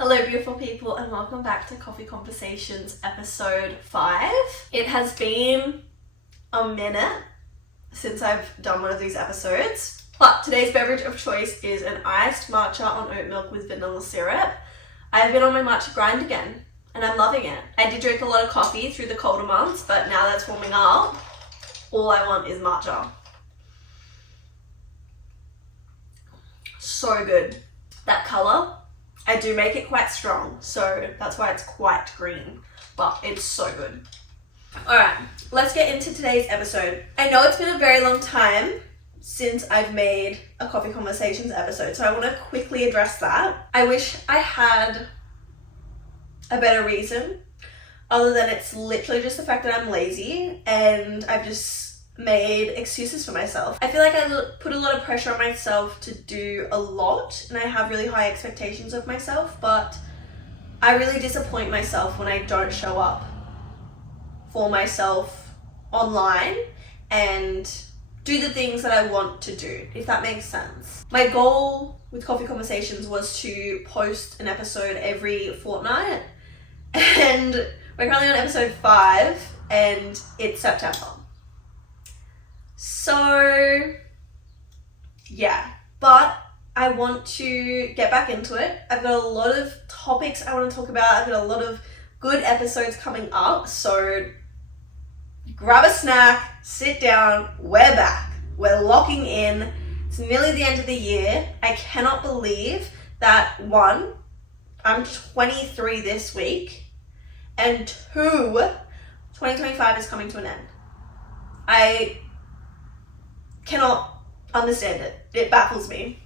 Hello beautiful people and welcome back to Coffee Conversations episode 5. It has been a minute since I've done one of these episodes, but today's beverage of choice is an iced matcha on oat milk with vanilla syrup. I've been on my matcha grind again and I'm loving it. I did drink a lot of coffee through the colder months, but now that's warming up, all I want is matcha. So good. That colour, I do make it quite strong, so that's why it's quite green, but it's so good. Alright, let's get into today's episode. I know it's been a very long time since I've made a Coffee Conversations episode, so I want to quickly address that. I wish I had a better reason, other than it's literally just the fact that I'm lazy and I've just made excuses for myself. I feel like I put a lot of pressure on myself to do a lot and I have really high expectations of myself, but I really disappoint myself when I don't show up for myself online and do the things that I want to do, if that makes sense. My goal with Coffee Conversations was to post an episode every fortnight, and we're currently on episode 5 and it's September. So yeah, but I want to get back into it. I've got a lot of topics I want to talk about. I've got a lot of good episodes coming up. So grab a snack, sit down, we're back. We're locking in. It's nearly the end of the year. I cannot believe that 1, I'm 23 this week, and 2, 2025 is coming to an end. I cannot understand it. It baffles me.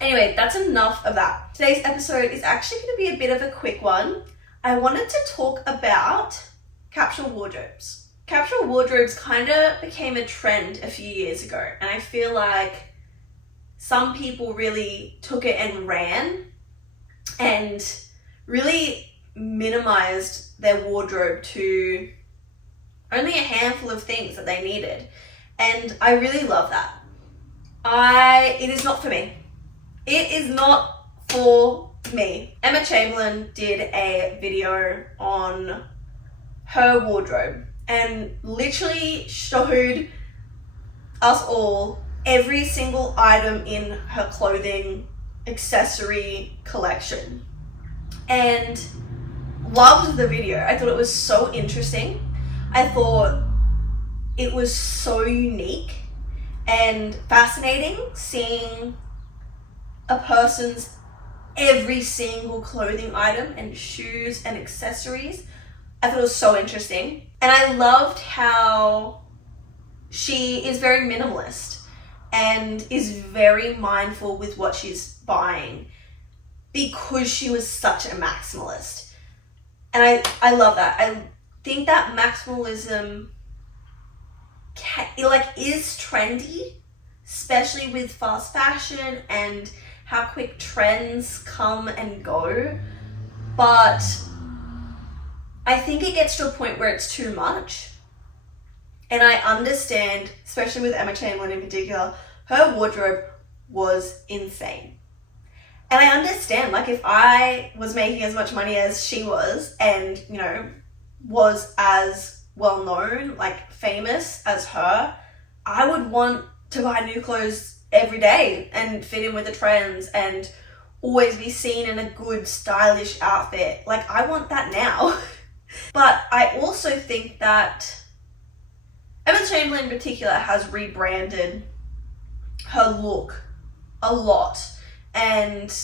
Anyway, that's enough of that. Today's episode is actually going to be a bit of a quick one. I wanted to talk about capsule wardrobes. Capsule wardrobes kind of became a trend a few years ago, and I feel like some people really took it and ran and really minimized their wardrobe to only a handful of things that they needed. And I really love that. It is not for me. It is not for me. Emma Chamberlain did a video on her wardrobe and literally showed us all every single item in her clothing accessory collection. And loved the video. I thought it was so interesting. I thought it was so unique and fascinating seeing a person's every single clothing item and shoes and accessories. I thought it was so interesting. And I loved how she is very minimalist and is very mindful with what she's buying because she was such a maximalist. And I love that. I think that maximalism is trendy, especially with fast fashion and how quick trends come and go, but I think it gets to a point where it's too much. And I understand, especially with Emma Chamberlain in particular, her wardrobe was insane. And I understand, like, if I was making as much money as she was and, you know, was as well known, like famous as her, I would want to buy new clothes every day and fit in with the trends and always be seen in a good stylish outfit. Like, I want that now. But I also think that Emma Chamberlain in particular has rebranded her look a lot, and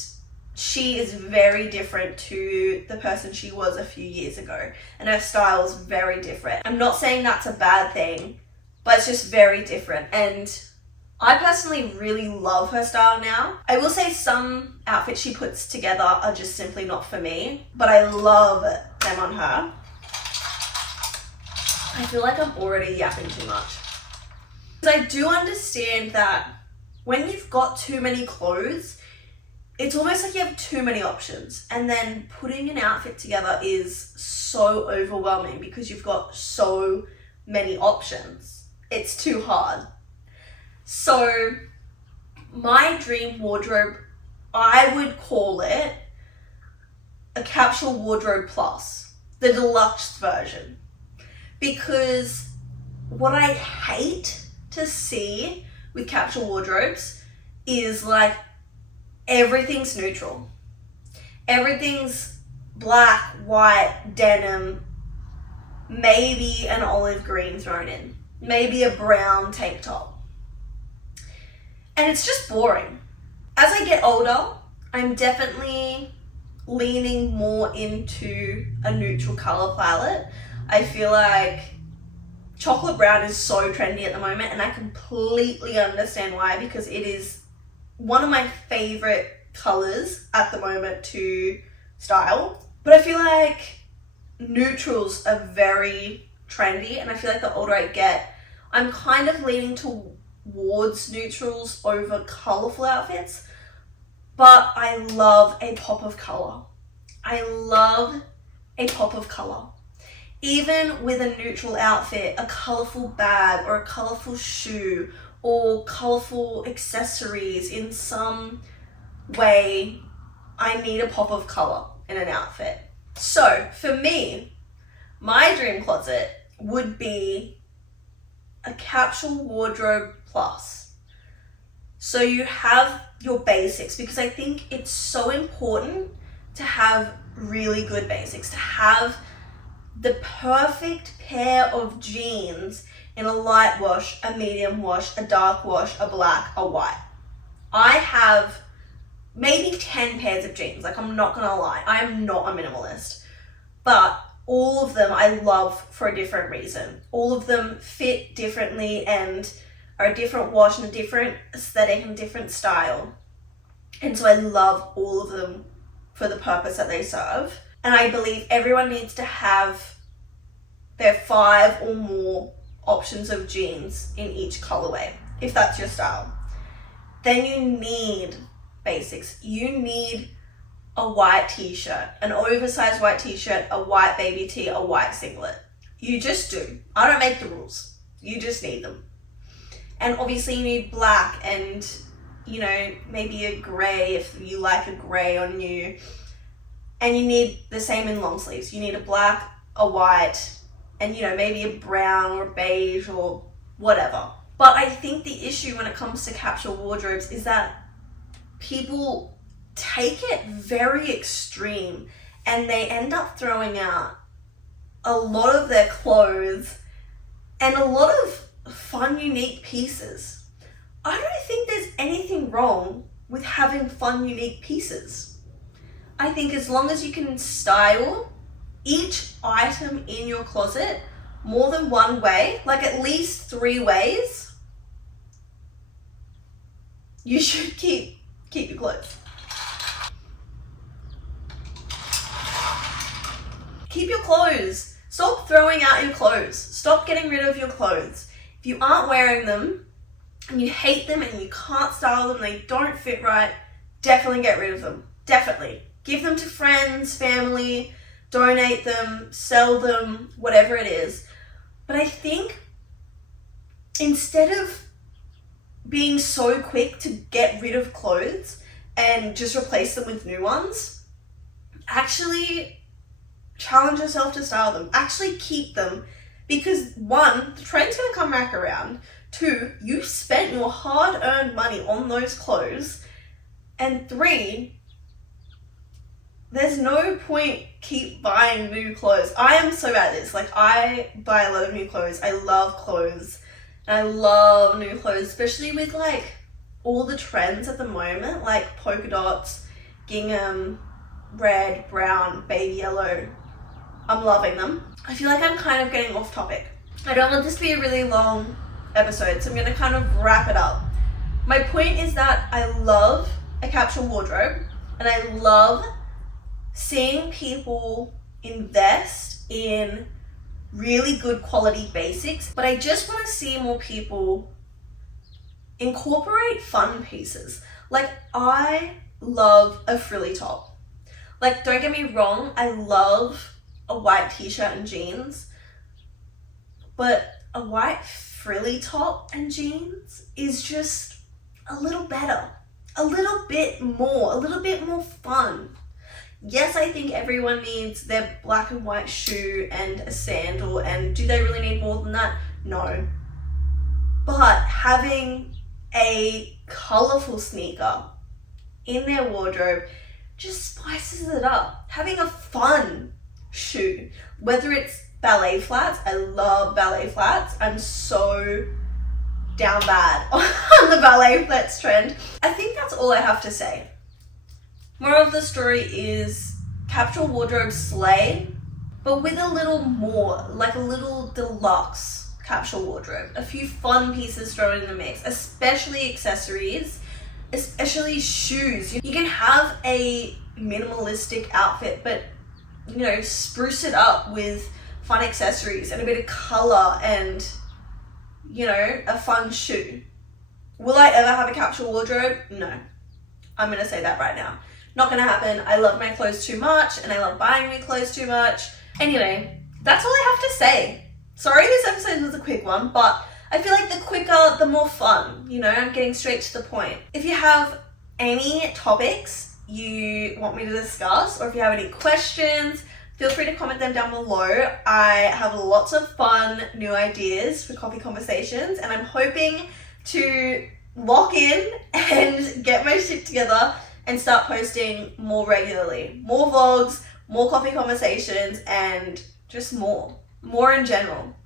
she is very different to the person she was a few years ago, and her style is very different. I'm not saying that's a bad thing, but it's just very different, and I personally really love her style now. I will say some outfits she puts together are just simply not for me, but I love them on her. I feel like I'm already yapping too much. Because I do understand that when you've got too many clothes, it's almost like you have too many options, and then putting an outfit together is so overwhelming because you've got so many options. It's too hard. So my dream wardrobe, I would call it a Capsule Wardrobe Plus, the deluxe version. Because what I hate to see with Capsule wardrobes is like everything's neutral. Everything's black, white, denim, maybe an olive green thrown in, maybe a brown tank top. And it's just boring. As I get older, I'm definitely leaning more into a neutral color palette. I feel like chocolate brown is so trendy at the moment, and I completely understand why, because it is one of my favorite colors at the moment to style. But I feel like neutrals are very trendy, and I feel like the older I get, I'm kind of leaning towards neutrals over colorful outfits. But I love a pop of color. I love a pop of color. Even with a neutral outfit, a colorful bag or a colorful shoe or colorful accessories in some way, I need a pop of color in an outfit. So for me, my dream closet would be a Capsule Wardrobe Plus. So you have your basics, because I think it's so important to have really good basics, to have the perfect pair of jeans in a light wash, a medium wash, a dark wash, a black, a white. I have maybe 10 pairs of jeans, like I'm not gonna lie. I am not a minimalist, but all of them I love for a different reason. All of them fit differently and are a different wash and a different aesthetic and different style. And so I love all of them for the purpose that they serve. And I believe everyone needs to have their 5 or more options of jeans in each colorway, if that's your style. Then you need basics. You need a white t-shirt, an oversized white t-shirt, a white baby tee, a white singlet. You just do. I don't make the rules. You just need them. And obviously you need black and, you know, maybe a gray if you like a gray on you. And you need the same in long sleeves. You need a black, a white, and, you know, maybe a brown or beige or whatever. But I think the issue when it comes to capsule wardrobes is that people take it very extreme and they end up throwing out a lot of their clothes and a lot of fun, unique pieces. I don't think there's anything wrong with having fun, unique pieces. I think as long as you can style each item in your closet more than one way, like at least 3 ways, you should keep your clothes. Keep your clothes. Stop throwing out your clothes. Stop getting rid of your clothes. If you aren't wearing them and you hate them and you can't style them, they don't fit right, definitely get rid of them. Definitely. Give them to friends, family, donate them, sell them, whatever it is. But I think instead of being so quick to get rid of clothes and just replace them with new ones, actually challenge yourself to style them. Actually keep them, because 1, the trend's going to come back around. 2, you spent your hard-earned money on those clothes. And 3, there's no point keep buying new clothes. I am so bad at this. Like, I buy a lot of new clothes. I love clothes. And I love new clothes, especially with like all the trends at the moment, like polka dots, gingham, red, brown, baby yellow. I'm loving them. I feel like I'm kind of getting off topic. I don't want this to be a really long episode, so I'm going to kind of wrap it up. My point is that I love a capsule wardrobe, and I love seeing people invest in really good quality basics, but I just want to see more people incorporate fun pieces. Like, I love a frilly top. Like, don't get me wrong, I love a white t-shirt and jeans, but a white frilly top and jeans is just a little better, a little bit more fun. Yes, I think everyone needs their black and white shoe and a sandal, and do they really need more than that? No. But having a colourful sneaker in their wardrobe just spices it up. Having a fun shoe, whether it's ballet flats. I love ballet flats. I'm so down bad on the ballet flats trend. I think that's all I have to say. Moral of the story is Capsule wardrobe slay, but with a little more, like a little deluxe capsule wardrobe. A few fun pieces thrown in the mix, especially accessories, especially shoes. You can have a minimalistic outfit, but you know, spruce it up with fun accessories and a bit of color and, you know, a fun shoe. Will I ever have a capsule wardrobe? No. I'm gonna say that right now. Not gonna happen. I love my clothes too much and I love buying new clothes too much. Anyway, that's all I have to say. Sorry this episode was a quick one, but I feel like the quicker, the more fun. You know, I'm getting straight to the point. If you have any topics you want me to discuss, or if you have any questions, feel free to comment them down below. I have lots of fun new ideas for coffee conversations, and I'm hoping to lock in and get my shit together and start posting more regularly. More vlogs, more coffee conversations, and just more in general.